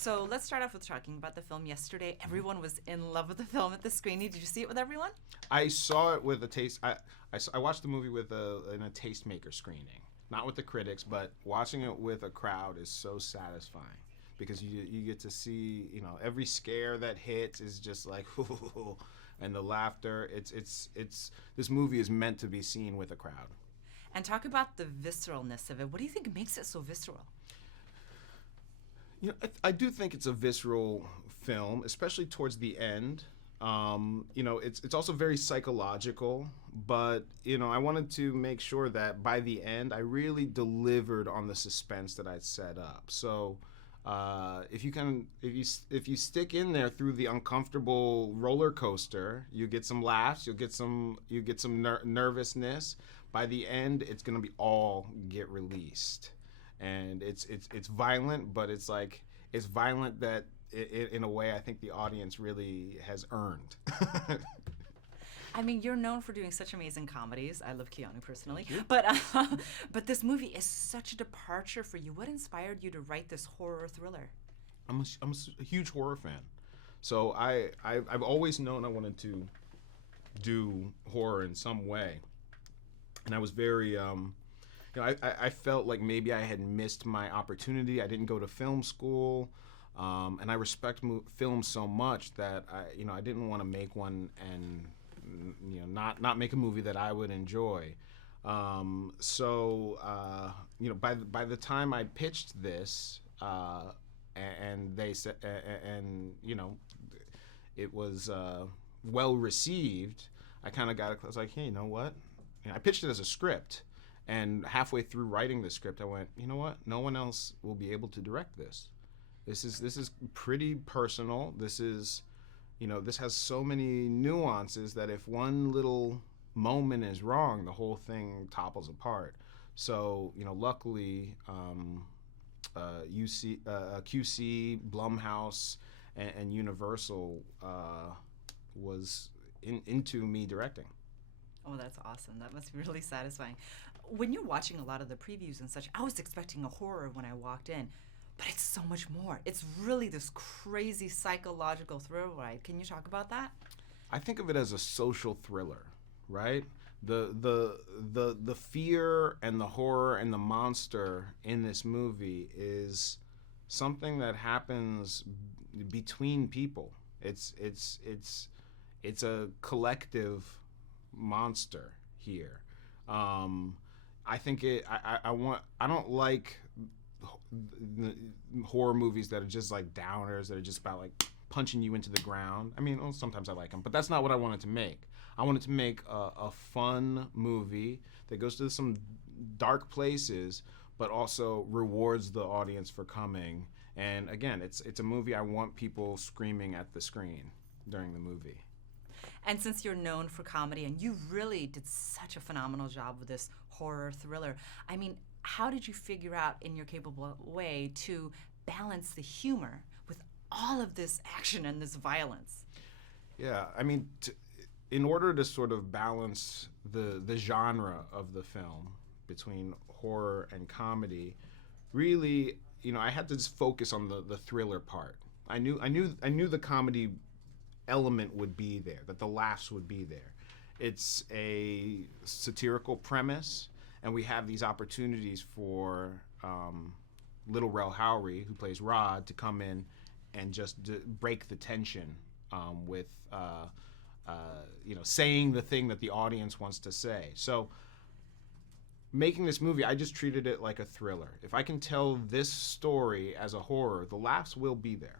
So let's start off with talking about the film yesterday. Everyone was in love with the film at the screening. Did you see it with everyone? I saw it with a taste. I watched the movie in a tastemaker screening, not with the critics, but watching it with a crowd is so satisfying because you get to see, every scare that hits is just like, and the laughter. It's this movie is meant to be seen with a crowd. And talk about the visceralness of it. What do you think makes it so visceral? I do think it's a visceral film, especially towards the end. It's also very psychological, but I wanted to make sure that by the end I really delivered on the suspense that I'd set up. So if you stick in there through the uncomfortable roller coaster, you get some laughs, you get some nervousness. By the end, it's gonna be all get released, and it's violent, but it's violent that in a way I think the audience really has earned. I mean, you're known for doing such amazing comedies. I love Keanu personally, but this movie is such a departure for you. What inspired you to write this horror thriller? I'm a huge horror fan, so I've always known I wanted to do horror in some way, and I was very I felt like maybe I had missed my opportunity. I didn't go to film school, and I respect film so much that I didn't want to make one and not make a movie that I would enjoy. By the time I pitched this, and they said, it was well received, I kind of I was like, hey, you know what? I pitched it as a script. And halfway through writing the script, I went, you know what? No one else will be able to direct this. This is pretty personal. This is, this has so many nuances that if one little moment is wrong, the whole thing topples apart. So, luckily, QC, Blumhouse, and Universal was into me directing. Oh, that's awesome. That must be really satisfying. When you're watching a lot of the previews and such, I was expecting a horror when I walked in, but it's so much more. It's really this crazy psychological thrill ride. Can you talk about that? I think of it as a social thriller, right? The fear and the horror and the monster in this movie is something that happens between people. It's a collective monster here. I think I don't like horror movies that are just like downers, that are just about like punching you into the ground. I mean, sometimes I like them, but that's not what I wanted to make. I wanted to make a fun movie that goes to some dark places, but also rewards the audience for coming. And again, it's a movie I want people screaming at the screen during the movie. And since you're known for comedy, and you really did such a phenomenal job with this horror thriller, I mean, how did you figure out in your capable way to balance the humor with all of this action and this violence? Yeah, I mean, in order to sort of balance the genre of the film between horror and comedy, really, I had to just focus on the thriller part. I knew the comedy element would be there, that the laughs would be there. It's a satirical premise, and we have these opportunities for Little Rel Howery, who plays Rod, to come in and just break the tension with saying the thing that the audience wants to say. So making this movie, I just treated it like a thriller. If I can tell this story as a horror, the laughs will be there.